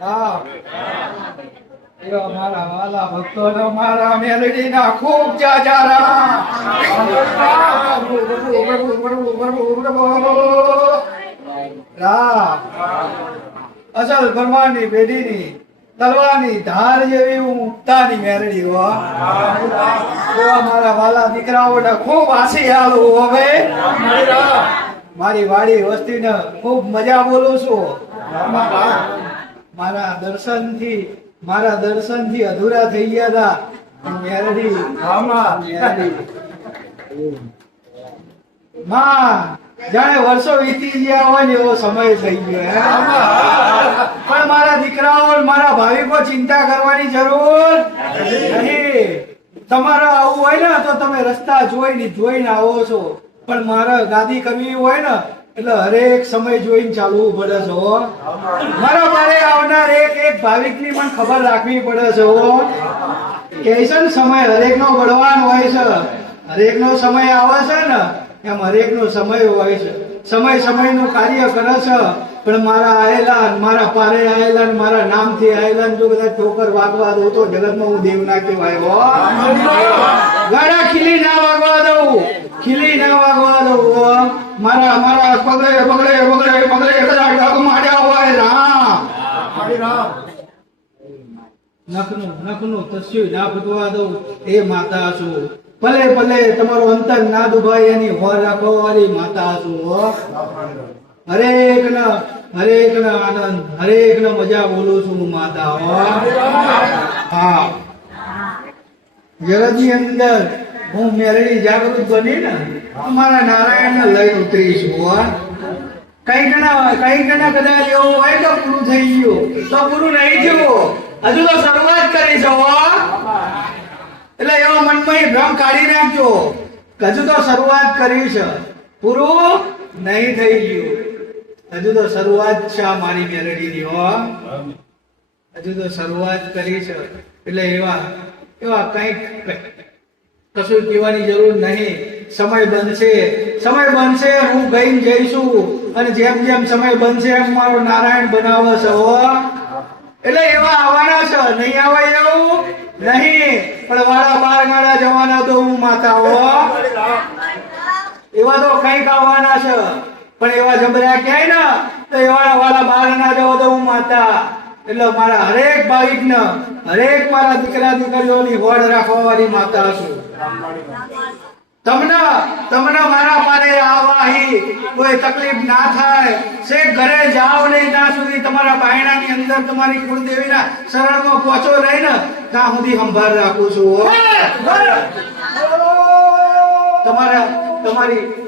હા મારા વાલા ભક્તો મારા મેલડી ના ખૂબ જાજારા અસલ ભરવાની પેઢીની તલવાની ધાર જેવી હું ઉગતાની મેલડી હો મારા વાલા દીકરાઓ ખૂબ આસી આલું હવે મારી વાડી વસ્તીને ખૂબ મજા બોલું છું. મારા દર્શનથી અધૂરા થઈ ગયા હતા મેરડી માં જાણે વર્ષો વીતી ગયા હોય ને એવો સમય થઈ ગયો. પણ મારા દીકરાઓ મારા ભાવિકો ચિંતા કરવાની જરૂર નહીં. તમારે આવું હોય ને તો તમે રસ્તા જોઈને આવો છો, પણ મારે ગાદી કરવી હોય ને એટલે હરેક સમય જોઈને ચાલવું પડે છે. મારા બારે આવનાર એક ભાવિક ની પણ ખબર રાખવી પડે છે કે છે ને સમય હરેક નો બળવાન હોય છે. હરેક નો સમય આવે છે ને એમ હરેક નો સમય હોય છે. સમય નું કાર્ય કરે છે. પણ મારા આયેલા મારા પારે આયેલા મારા નામથી આયેલા જો બધા ઠોકર વાગવા દઉં તો જગતમાં હું દેવ ના કહેવાય. ગાડા ખીલી ના વાગવા દઉં મારા પગલે માર્યા હોય રામ નખનું તસ્યું ના ફૂટવા દઉં એ માતા છું. ભલે તમારો અંતર ના દુભાય એની હોર રાખો વાળી માતા છું. હરેક ના આનંદ હરેક ના મજા બોલું છું માતા. હા જગતની અંદર હું મેરડી જાગૃત બની ને અમારા નારાયણ ને લઈ ઉતરીશું. કઈ કણા કદાચ એવું હોય તો પૂરું થઈ ગયું તો પૂરું નહીં થયું, હજુ તો શરૂઆત કરી છે. એટલે એવો મનમાં ભ્રમ કાઢી નાખજો. હજુ તો શરૂઆત કરી છે, પૂરું નહીં થઈ ગયું. હજુ તો શરૂઆત છે મારી મેલડીની. હજુ તો શરૂઆત કરી છે. એટલે એવા કઈક કશું કહેવાની જરૂર નહીં. સમય બનશે હું ગઈને જઈશું, અને જેમ સમય બનશે એમ મારો નારાયણ બનાવે છે. એટલે એવા આવવાના છે, નહીં આવે એવું નહીં. પણ વાળા બાર ગાળા જવાના તો હું માતા એવા તો કઈક આવવાના છે. પણ એવા જબરા ક્યાંય ને તો એવા વાળા બાર ના જવો તો હું માતા. એટલે મારા હરેક ભાવિક ને હરેક મારા દીકરા દીકરીઓની હોડ રાખવા વાળી માતા છું. તમને મારા પાસે આવવાથી કોઈ તકલીફ ના થાય. શેખ ઘરે જાવ નહીં ત્યાં સુધી તમારા બાયણાની અંદર તમારી કુળદેવીના શરણમાં પહોંચો રહીને ત્યાં સુધી સંભાળ રાખું છું.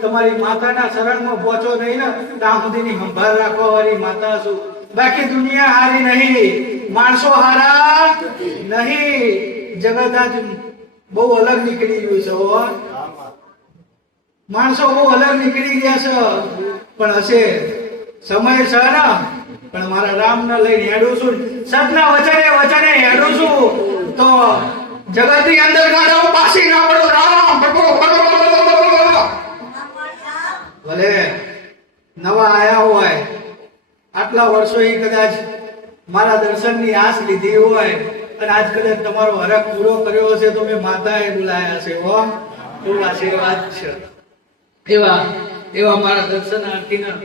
તમારી માતાના શરણમાં પહોંચો નહીં ને ત્યાં સુધીની સંભાળ રાખવા વાળી માતા છું. બાકી દુનિયા હારી નહીં, માણસો હારા નહીં. જગત આજ બહુ અલગ નીકળી ગયું છે. માણસો બહુ અલગ નીકળી ગયા છે. પણ હશે સમય છે ને. પણ મારા રામ ને લઈને હેડું છું, સતના વચને હેડું છું તો જગત ની અંદર કાઢો પાછી ના પડો. રામ ભલે નવા આયા હોય, આટલા વર્ષો કદાચ મારા દર્શનની આસ લીધી હોય અને આજ કદાચ તમારો હરખ પૂરો કર્યો હશે તો મેં માતાએ બોલાયા છે. એવું આશીર્વાદ છે. એવા મારા દર્શનાર્થીના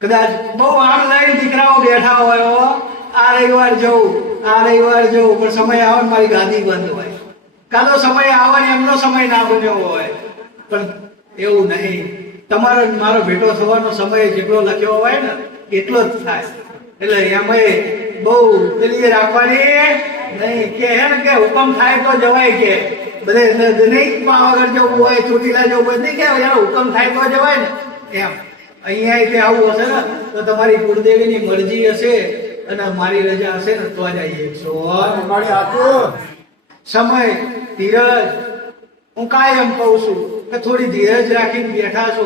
કદાચ બહુ આમ લઈને દીકરાઓ બેઠા હોય. આ રવિવાર જવું પણ સમય આવે મારી ગાદી બંધ હોય. કાલો સમય આવે ને એમનો સમય ના બન્યો હોય. પણ એવું નહીં, તમારો મારો ભેટો થવાનો સમય જેટલો લખ્યો હોય ને એટલો જ થાય. એટલે એમાં બહુ પેલી રાખવાની નહીં કે હે ને કે હુકમ થાય તો જવાય. કે બધે નહીં પાવાગઢ જવું હોય, ચોટીલા જવું હોય, નહીં કે હુકમ થાય તો જવાય ને એમ. અહીંયા આવું હશે ને તો તમારી કુળદેવીની મરજી હશે અને મારી રજા હશે ને તો જ આવીએ. સમય ધીરજ હું કાયમ કહું છું કે થોડી ધીરજ રાખીને બેઠા છો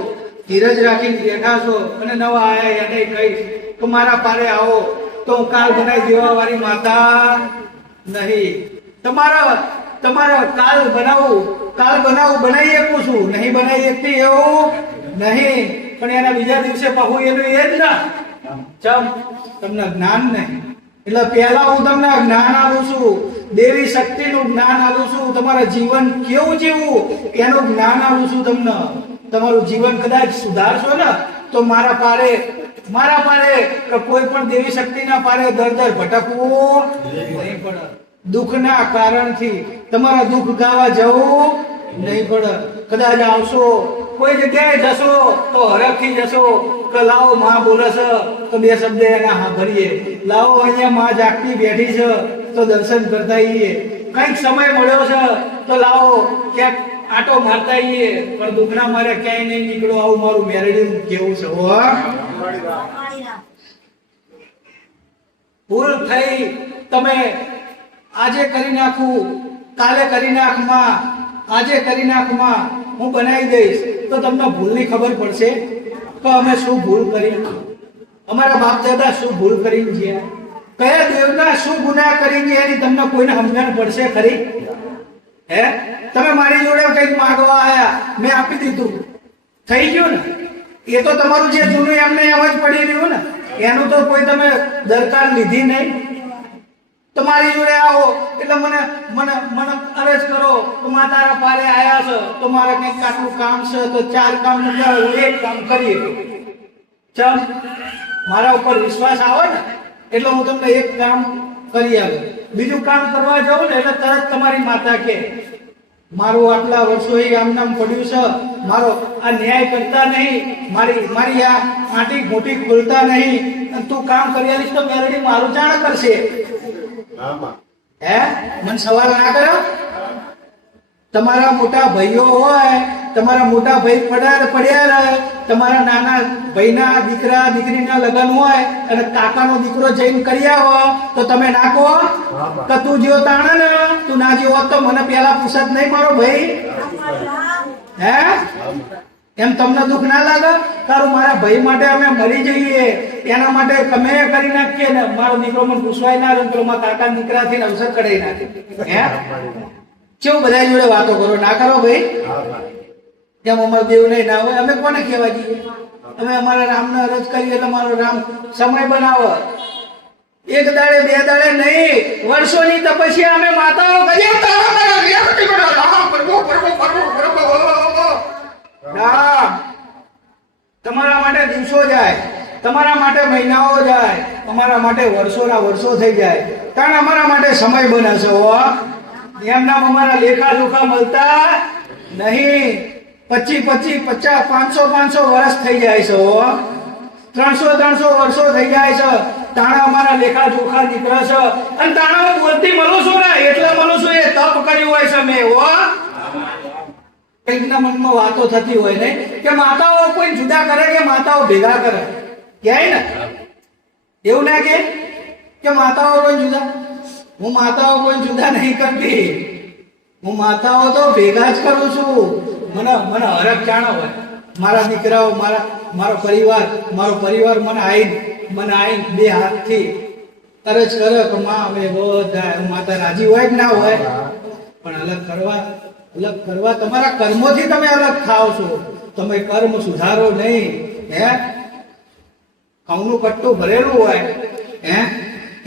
અને નવા આયા એને કહીશ કે મારા પારે આવો તો હું કાલ બનાવી દેવા વાળી માતા નહીં. તમારા કાલ બનાવું બનાવી શકું છું, નહીં બનાવી શકતી એવું નહીં. પણ એના બીજા દિવસે પાછું એનું એ જ ના તમને જ્ઞાન નહીં. એટલે પહેલા હું તમને જ્ઞાન આપું છું, દેવી શક્તિનું જ્ઞાન આપું છું, તમારા જીવન કેવું જીવવું એનું જ્ઞાન આપું છું તમને. તમારું જીવન કદાચ સુધારશો ને તો મારા પારે કે કોઈ પણ દેવી શક્તિના પારે દર ભટકવું નહીં પડે. દુઃખના કારણથી તમારા દુઃખ ગાવા જવું નહીં પડે. કદાચ આવશો કોઈ જગ્યાએ જશો તો હરખથી જશો કે લાવો માં બોલે છે તો બે શબ્દ એના સાંભળીએ, લાવો અહીંયા માં જાગતી બેઠી છે તો દર્શન કરતા આવીએ, કંઈક સમય મળ્યો છે તો લાવો ક્યાંક આટો મારતા આવીએ. પણ દુઃખના મારે ક્યાંય નહીં નીકળો, આવું મારું મેરડી કેવું છે. ભૂલ થઈ તમે આજે કરી નાખું, કાલે કરી નાખમાં, આજે કરી નાખમાં હું બનાવી દઈશ તો તમને ભૂલની ખબર પડશે કે અમે શું ભૂલ કરી, અમારા બાપ દાદા શું ભૂલ કરી છે, કયા દેવના શું ગુનાહ કરી છે એની તમને કોઈને સમજણ પડશે ખરી? હે તમે મારી જોડે કંઈક માંગવા આયા, મેં આપી દીધું, થઈ ગયું ને? એ તો તમારું જે જૂનું એમને એમ જ પડી રહ્યું ને, એનું તો કોઈ તમે દરકાર લીધી નહીં. તમારી જોડે આવો એટલે મને મને મને અરજ કરો તો માં તારા પારે આયા છે તો મારે કંઈક આટલું કામ છે તો 4 કામ મૂક્યા, હું 1 કામ કરી ચમ મારા ઉપર વિશ્વાસ આવે ને એટલે હું તમને 1 કામ કરી આવું. બીજું કામ કરવા જાઉં ને એટલે તરત તમારી માતા કે મારું આટલા વર્ષો આમ નામ પડ્યું છે, મારો આ ન્યાય કરતા નહીં, મારી આ આંટી ઘૂંટી ખોલતા નહીં, તું કામ કરી આવીશ તો મેરડી મારું જાણ કરશે. હે મને સવાલ ના કરો. તમારા મોટા ભાઈઓ હોય, તમારા મોટા ભાઈ પડ્યા રહે, તમારા નાના ભાઈના દીકરા દીકરીના લગ્ન હોય અને કાકાનો દીકરો જઈને કરી આવો તો તમે નાખો કે તું જેવો તાણે ને તું ના જેવો તો મને પેલા પૂછત નહીં મારો ભાઈ? હે એમ તમને દુઃખ ના લાગે? તારું મારા ભાઈ માટે અમે મરી જઈએ એના માટે તમે કરી નાખીએ ને, મારો દીકરો મને પૂછવાય ના રહ્યો, પેલો મારા કાકા દીકરાથી અવસર કઢાઈ નાખે. હે કેવું બધા જોડે વાતો કરો, ના કરો ભાઈ? જેમ અમારું દેવ નહીં ના હોય, અમે કોને કહેવા જઈએ? અમે અમારા રામને અરજ કરીએ એટલે મારો રામ સમય બનાવો. 1 દાડે 2 દાડે નહીં, વર્ષોની તપસ્યા અમે માતાઓ કરીએ. તમારા માટે દિવસો જાય, તમારા માટે મહિનાઓ જાય, અમારા માટે વર્ષોના વર્ષો થઈ જાય, કારણ અમારા માટે સમય બને છે. એમ નામ અમારા લેખા જોખા મળતા નહીં. 25 50 500 વર્ષ થઈ જાય છે, 300 વર્ષો થઈ જાય છે, તાણા અમારા લેખા જોખા નીકળે છે. અને તાણા હું બોલતી મળું છું ને એટલે મળું છું, એ તપ કર્યું હોય છે મેં. કંઈકના મનમાં વાતો થતી હોય ને કે માતાઓ કોઈ જુદા કરે કે માતાઓ ભેગા કરે, ક્યાંય ને એવું ના કે માતાઓ કોઈ જુદા? હું માતાઓ કોઈ જુદા નહીં કરતી, હું માતાઓ તો ભેગા જ કરું છું. મને હરખ જાણો હોય, મારા દીકરાઓ, મારો પરિવાર મને આવીને 2 હાથથી અરજ કરે કે માં અમે બધા માતા રાજી હોય કે ના હોય, પણ અલગ કરવા તમારા કર્મોથી તમે અલગ થાવ છો. તમે કર્મ સુધારો નહીં. હે ઘઉંનું કટ્ટું ભરેલું હોય, હે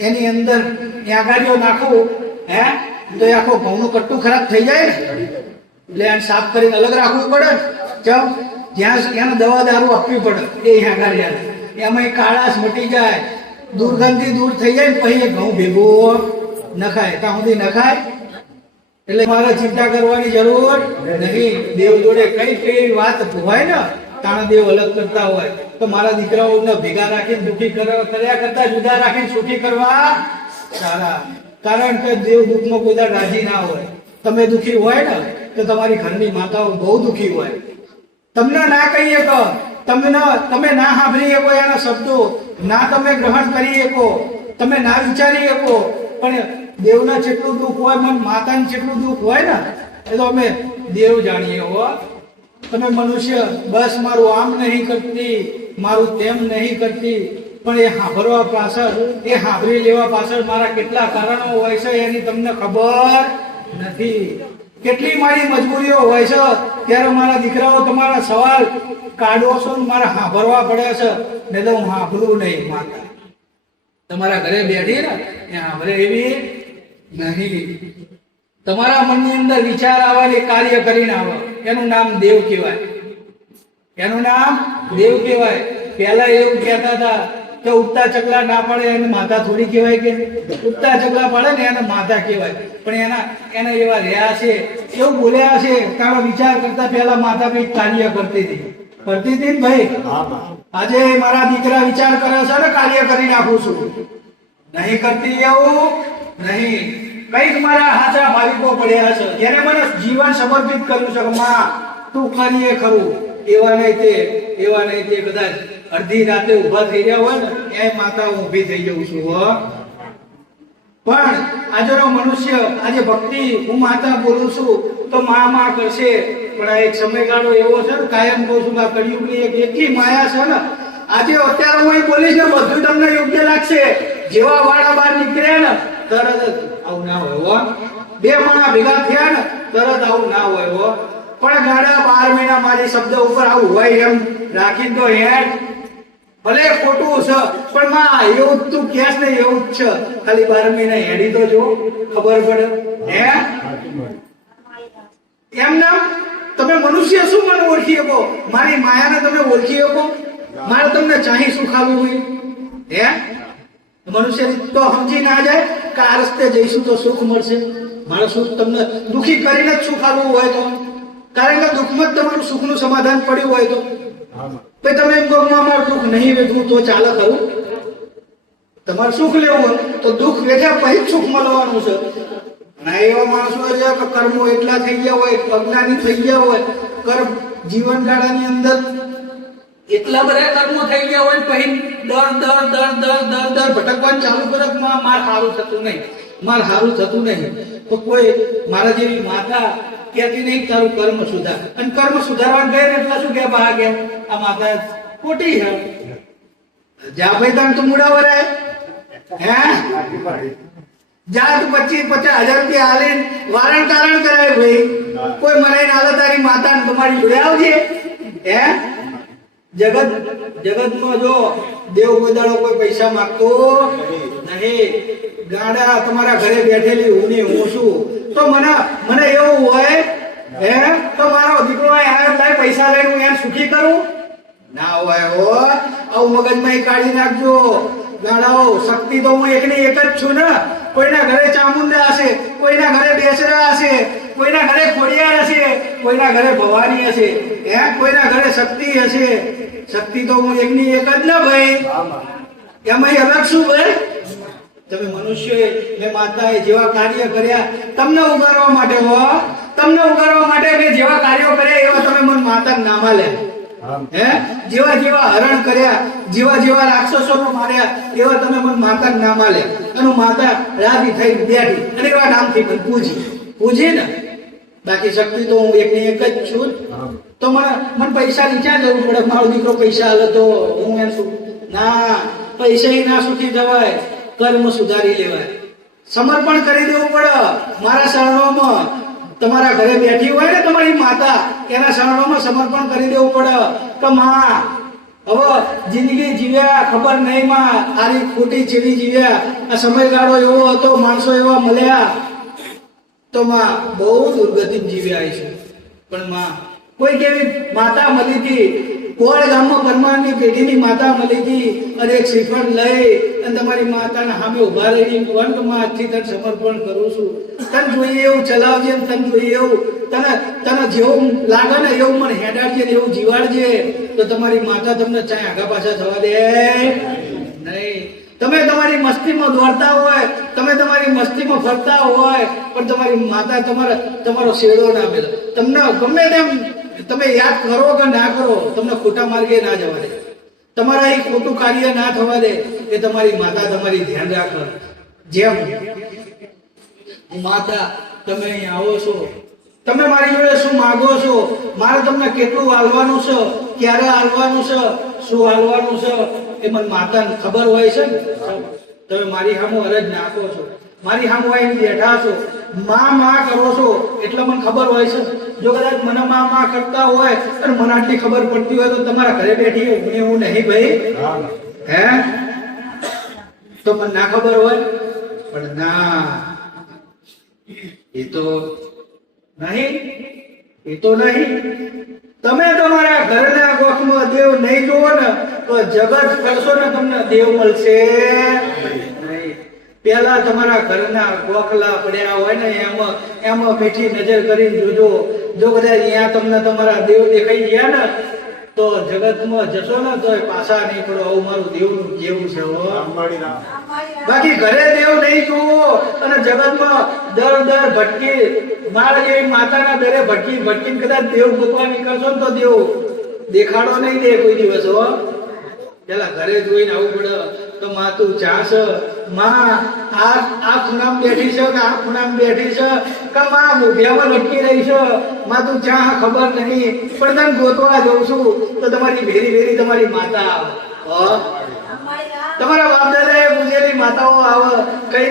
એની અંદર ગાડીઓ નાખું, હે તો એ આખો ઘઉંનું કટ્ટું ખરાબ થઈ જાય ને, એટલે એને સાફ કરીને અલગ રાખવું પડે. જ્યાં એને દવા દારૂ આપવી પડે એ ગાડિયાને, એમાં કાળાશ મટી જાય, દુર્ગંધી દૂર થઈ જાય ને પછી એ ઘઉં ભેગો નખાય. ત્યાં સુધી નખાય એટલે મારે ચિંતા કરવાની જરૂર નહીં. દેવ જોડે કઈ વાત હોય ને તાણા દેવ અલગ કરતા હોય તો મારા દીકરાઓને ભેગા રાખીને દુઃખી કર્યા કરતા જુદા રાખીને સુખી કરવા સારા. કારણ કે દેવ દુઃખમાં કોઈ રાજી ના હોય. તમે દુઃખી હોય ને તો તમારી ઘરની માતાઓ બહુ દુઃખી હોય. તમને ના કહીએ તો તમે ના સાંભળી શકો એના શબ્દો, ના તમે ગ્રહણ કરી શકો, તમે ના વિચારી શકો, પણ દેવના જેટલું દુઃખ હોય, મન માતાનું જેટલું દુઃખ હોય ને એ તો અમે દેવ જાણીએ. તમે મનુષ્ય બસ મારું આમ નહીં કરતી, મારું તેમ નહીં કરતી, પણ એ સાંભળી લેવા પાછળ મારા કેટલા કારણો હોય છે એની તમને ખબર નથી. કેટલી મારી મજબૂરીઓ હોય છે ત્યારે મારા દીકરાઓ તમારા સવાલ કાઢો છો ને મારે સાંભળવા પડે છે, ને તો હું સાંભળું નહીં માતા. તમારા ઘરે બેઠી ને ત્યાં આપણે એવી નહીં. તમારા મનની અંદર વિચાર આવે, કાર્ય કરીને આવે, એનું નામ દેવ કહેવાય. એનું નામ દેવ કહેવાય. પહેલા એવું કહેતા હતા કે ઉગતા ચકલા ના પડે એને માતા થોડી કહેવાય, કે ઉગતા ચકલા પડે ને એને માતા કહેવાય. પણ એના એવા રહ્યા છે, એવું બોલ્યા છે. તારો વિચાર કરતા પહેલા માતા કઈક કાર્ય કરતી હતી ને ભાઈ. આજે મારા દીકરા વિચાર કરે છે ને કાર્ય કરી નાખું છું, નહીં કરતી એવું નહીં. કઈક મારા હાથા ભાવિકો પડ્યા છે જેને મને જીવન સમર્પિત કર્યું છે કે માં તું કરીએ ખરું. એવા નહીં તે કદાચ અડધી રાતે ઉભા થઈ રહ્યા હોય ને એ માતા હું ઊભી થઈ જાઉં છું. પણ આજનો મનુષ્ય આજે ભક્તિ હું માતા બોલું છું તો માં કરશે. પણ આ એક સમયગાળો એવો છે ને, કાયમ કહું છું આ કળિયુગની એક એટલી માયા છે ને. આજે અત્યારે હું બોલીશ ને બધું તમને યોગ્ય લાગશે. જેવા વાળા બહાર નીકળ્યા ને તરત આવું ના હોય. બે માણા ભેગા થયા ને તરત આવું ના હોય. પણ ગાડા 12 મહિના મારી શબ્દ ઉપર આવું હોય એમ રાખીને તો હેડ ભલે ખોટું છે પણ માં એવું તું કેસ ને એવું જ છે. ખાલી 12 મહિના હેડી તો જો ખબર પડે. હે એમ ના તમે મનુષ્ય શું મને ઓળખી શકો? મારી માયાને તમે ઓળખી શકો? મારે તમને ચાહી શું ખાવું હોય? હે મનુષ્ય તો સમજી ના જાય કે આ રસ્તે જઈશું તો સુખ મળશે. મારે સુખ તમને દુખી કરીને જ સુખ આવવું હોય તો, કારણ કે દુઃખમાં જ તમારું સુખનું સમાધાન પડ્યું હોય તો તમે એમ કહો મારું દુઃખ નહીં વેઠવું તો ચાલે ખરું? તમારે સુખ લેવું હોય તો દુઃખ વેઠ્યા પછી જ સુખ મળવાનું છે. ના એવા માણસો છે કે કર્મો એટલા થઈ ગયા હોય, અજ્ઞાની થઈ ગયા હોય, કર્મ જીવનગાળાની અંદર એટલા બધા કર્મો થઈ ગયા હોય પછી દર ભટકવાનું ચાલુ કરે. માર સારું થતું નહીં. તો કોઈ મારા જેવી માતા કહેતી નહીં તારું કર્મ સુધાર. અને કર્મ સુધારવા ગયે એટલા શું કે બહાર ગયા આ માતા ખોટી છે. જા ભાઈ તને તો મુડા વરાય. હે જા તું 25-50 હજાર રૂપિયા હાલીને વારણ તારણ કરાય ભાઈ. કોઈ મને હાલે તારી માતા ને તમારી જોડે આવજે. હે જગતમાં જો દેવ કોઈ દાડો કોઈ પૈસા માંગતો નહીં. ગાડા તમારા ઘરે બેઠેલી હું ને હું છું તો મને એવું હોય હે તો મારો દીકરો પૈસા લઈને હું એને સુખી કરું ના હોય. આવું મગજમાં કાઢી નાખજો. ગાડાઓ શક્તિ તો હું એકની એક જ છું ને. કોઈના ઘરે ચામુંડા હશે, કોઈના ઘરે બેસરા હશે, કોઈના ઘરે ખોડિયાર હશે, કોઈના ઘરે ભવાની હશે, કોઈના ઘરે શક્તિ હશે. શક્તિ તો હું એકની એક જ ને ભાઈ. એમાં અલગ શું ભાઈ? તમે મનુષ્ય મેં માતાએ જેવા કાર્ય કર્યા તમને ઉગારવા માટે મેં જેવા કાર્યો કર્યા એવા તમે મને માતા નામ આલ્યા. હે જેવા હરણ કર્યા, જેવા રાક્ષસોનો માર્યા એવા તમે મને માતા નામ આલ્યા. અને માતા રાજી થઈ બેઠી અને એવા નામથી મને પૂજી ને. બાકી શક્તિ તો હું એકની એક જ છું. તો મને પૈસા ની ક્યાં જરૂર પડે? મારો દીકરો પૈસા હાલે તો હું એમ શું? ના, પૈસા ના સુખી જવાય. કર્મ સુધારી લેવાય. સમર્પણ કરી દેવું પડે મારા શરણોમાં. તમારા ઘરે બેઠી હોય ને તમારી માતા, એના શરણોમાં સમર્પણ કરી દેવું પડે કે માં હવે જિંદગી જીવ્યા ખબર નહીં માં, આરી ખોટી ચીડી જીવ્યા. આ સમયગાળો એવો હતો, માણસો એવા મળ્યા તો માં બહુ દુર્ગતિ જીવ્યા છે. પણ માં કોઈ કેવી માતા મળી હતી, કોળ ગામમાં પરમારની પેઢીની માતા મળી હતી. અને એક શ્રીફળ લઈ અને તમારી માતાના સામે ઉભા રહી માં આજથી તને સમર્પણ કરું છું. તને જોઈએ એવું ચલાવજે, તને જોઈએ એવું તને જેવું લાગે ને એવું મને હેડાડજે, એવું જીવાડજે. તો તમારી માતા તમને ચાય આગા પાછા થવા દે નહીં. તમે તમારી મસ્તીમાં દોડતા હોય, તમે તમારી મસ્તીમાં ફરતા હોય, પણ તમારી માતા તમારો શેડો ના મેળે. તમને ગમે તેમ તમે યાદ કરો કે ના કરો, તમને ખોટા માર્ગે ના જવા દે, તમારા એ ખોટું કાર્ય ના થવા દે. એ તમારી માતા તમારી ધ્યાન રાખો. જેમ માતા તમે અહીં આવો છો, તમે મારી જોડે શું માંગો છો, મારે તમને કેટલું હાલવાનું છે, ક્યારે હાલવાનું છે, શું હાલવાનું છે એ મને માતાને ખબર હોય છે ને. તમે મારી સામે અરજ નાખો છો, મારી સામે આવીને બેઠા છો, માં કરો છો એટલે મને ખબર હોય છે. જો કદાચ મને માં કરતા હોય અને મને આટલી ખબર પડતી હોય તો તમારા ઘરે બેઠી હું નહીં ભાઈ. હે તો મને ના ખબર હોય, પણ ના, એ તો નહીં, એ તો નહીં. તમે તમારા ઘરના ગોખમાં દેવ નહીં જોવો ને તો જગત કરશો ને તમને દેવ મળશે નહીં. પેલા તમારા ઘરના ગોખલા પડ્યા હોય ને એમાં મીઠી નજર કરીને જોજો. જો બધા અહીંયા તમને તમારા દેવ દેખાઈ ગયા ને તો જગતમાં જશો ને તો પાછા નહીં પડો. આવું મારું દેવનું કેવું છે. બાકી ઘરે દેવ નહીં જોવો અને જગતમાં દર ભટકી માળ જેવી માતાના દરે ભટકીને કદાચ દેવ ગોતવા નીકળશો ને તો દેવ દેખાડો નહીં દે કોઈ દિવસ. હો પેલા ઘરે જોઈને આવું પડે તો માં તું ચાસ, માં આ ખૂણામાં બેઠી છે કે આ ખૂણામાં બેઠી છે કે માં મોઢિયામાં લટકી રહી છે, માં તું ચા ખબર નહીં પણ તને ગોતવા જઉં છું તો તમારી વેરી તમારી માતા આવે. તમારા બાપ દાદાએ પૂજેલી માતાઓ આવે, કહી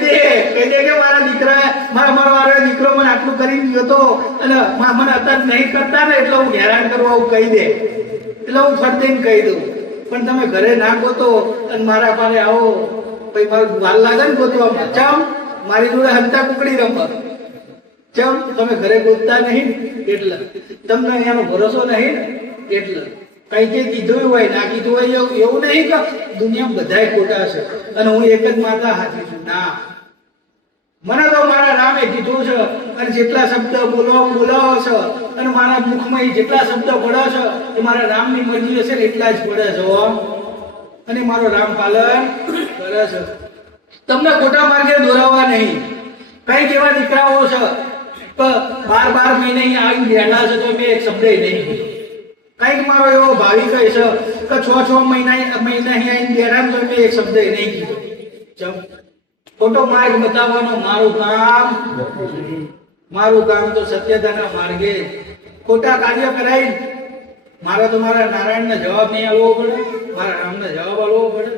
દે કે મારા દીકરા મારો દીકરો મને આટલું કરીને ગયો તો અને મને અત્યારે નહીં કરતા ને એટલે હું હેરાન કરવા આવું કહી દે, એટલે હું ફટ દઈને કહી દઉં. પણ તમે ઘરે ના ગોતો અને મારા પાસે આવો પછી મારું વાર લાગે ને ગોતવામાં. ચમ મારી જોડે હંતા કુકડી રમવા, ચમ તમે ઘરે ગોતતા નહીં એટલે, તમને એનો ભરોસો નહીં એટલે. કઈ કે કીધું હોય ના કીધું હોય એવું નહીં કે દુનિયામાં બધાય ખોટા છે અને હું એક જ માતા હાથી છું. ના, મને તો મારા રામે કીધું છે અને જેટલા શબ્દ બોલાવો છે અને મારા મુખમાં જેટલા શબ્દ પડે છે એ મારા રામની મરજી હશે ને એટલા જ પડે છે અને મારો રામ પાલન કરે છે. તમને ખોટા માર્ગે દોરાવવા નહીં. કઈક એવા દીકરાઓ છે 12 મહિને આવી બેઠા છે તો મેં એક શબ્દ નહીં. કઈક મારો એવો ભાવિક છે કે 6 મહિના અહીં બેઠા તો મેં એક શબ્દ નહીં કીધો. ખોટો માર્ગ બતાવવાનો મારું કામ તો સત્યતાના માર્ગે. ખોટા કાર્ય કરાય મારા તો મારા નારાયણને જવાબ નહીં આપવો પડે, મારા રામને જવાબ આપવો પડે.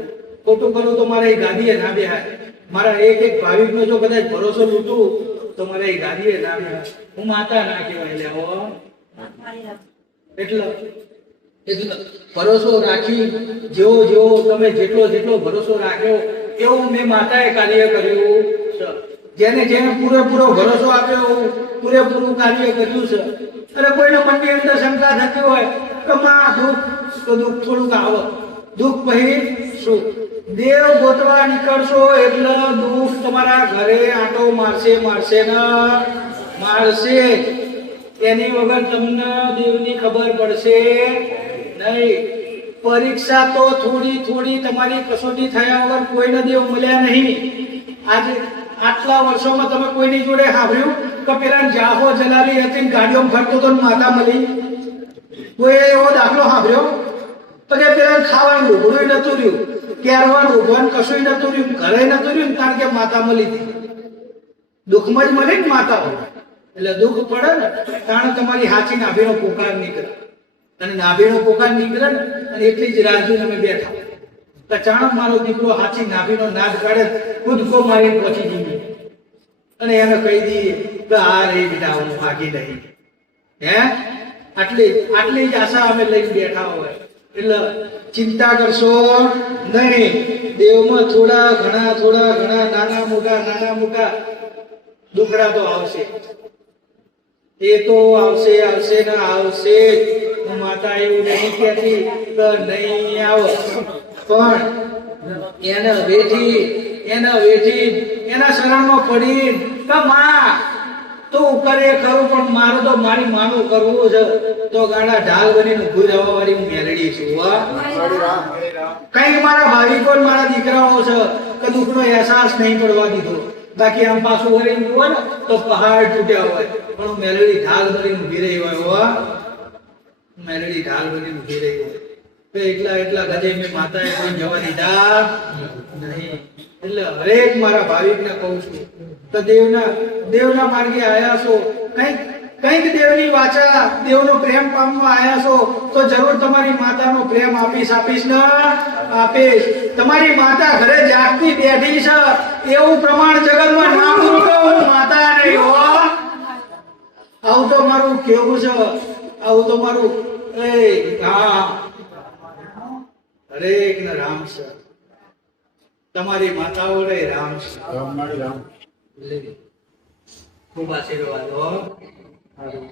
ખોટું કરું તો મારે એ ગાદીએ ના બેહાય. મારા એક ભાવિકનો જો કદાચ ભરોસો લૂંટું તો મારે એ ગાદીએ ના બેહાય. હું માતા ના કહેવાય લેવો. એટલે ભરોસો રાખી જેવો તમે જેટલો ભરોસો રાખ્યો એવું મેં માતાએ કાર્ય કર્યું છે. જેને પૂરેપૂરો ભરોસો આપ્યો પૂરેપૂરું કાર્ય કર્યું છે. અને કોઈને મનની અંદર શંકા થતી હોય કે માં દુઃખ થોડુંક આવે, દુઃખ પછી શું? દેવ ગોતવા નીકળશો એટલે દુઃખ તમારા ઘરે આંટો મારશે ને મારશે. એની વગર તમને દેવની ખબર પડશે નહીં. પરીક્ષા તો થોડી તમારી કસોટી થયા વગર કોઈને દેવ મળ્યા નહીં. આજે આટલા વર્ષોમાં તમે કોઈની જોડે સાંભળ્યું કે પેલા જાહો જલાલી હતી ગાડીઓમાં ફરતો તો માતા મળી? કોઈ એવો દાખલો સાંભળ્યો? તો કે પેલા ખાવાનું ઢોકળું નતું રહ્યું, કેરવાનું ઢોકવાનું કશું નતું રહ્યું, ઘરે નતું રહ્યું કારણ કે માતા મળી હતી. દુઃખમાં જ મળે ને માતા હોય એટલે દુઃખ પડે ને કારણ તમારી હાચી નાભીનો પોકાર નીકળે અને નાભીનો પોકાર નીકળે ને અને એટલી જ રાહ જોઈને અમે બેઠા. અચાનક મારો દીકરો હાચી નાભીનો નાદ કાઢે કૂદકો મારી પહોંચી જઈએ અને એને કહી દઈએ કે આ રે બેટા હું ભાગી નહીં. આટલી જ આશા અમે લઈને બેઠા હોય. એટલે ચિંતા કરશો નહીં. દેવમાં થોડા ઘણા નાના મોટા દુખડા તો આવશે. એ તો આવશે ને આવશે. માતા એવું નહીં કહેતી કે નહીં આવે, પણ એને વેઠી એના શરણમાં પડી કે માં તું કરે ખરું પણ મારે તો મારી માનું કરવું છે તો ગાડા ઢાલ બનીને ઉભી રહેવા વાળી હું મેલડી છું. કઈ મારા ભાવિકો મારા દીકરાઓ છે કે દુઃખનો અહેસાસ નહીં પડવા દીધો. બાકી આમ પાછું વળી હોય ને તો પહાડ તૂટ્યા હોય પણ હું મેલડી ઢાલ બનીને ઉભી રહી હોય. મેલડી ઢાલ બનીને ઉભી રહી હોય. એટલા ગજે મેં માતાએ કોઈ જવા દીધા નહીં. એટલે હરેક મારા ભાવિકને કહું છું તો દેવના માર્ગે આયા છો, કઈક દેવની વાચા દેવનો પ્રેમ પામવા આયા છો તો જરૂર તમારી માતાનો પ્રેમ આપીશ ને આપીશ. તમારી માતા ઘરે જાગતી બેઠી છે એવું પ્રમાણ જગતમાં ના મૂકો હું માતા નહીં હો. આવું તો મારું કેવું છે, આવું તો મારું હરેક ને રામ છે. તમારી માતાઓ રે રામ રામ ખૂબ આશીર્વાદ હો. રામ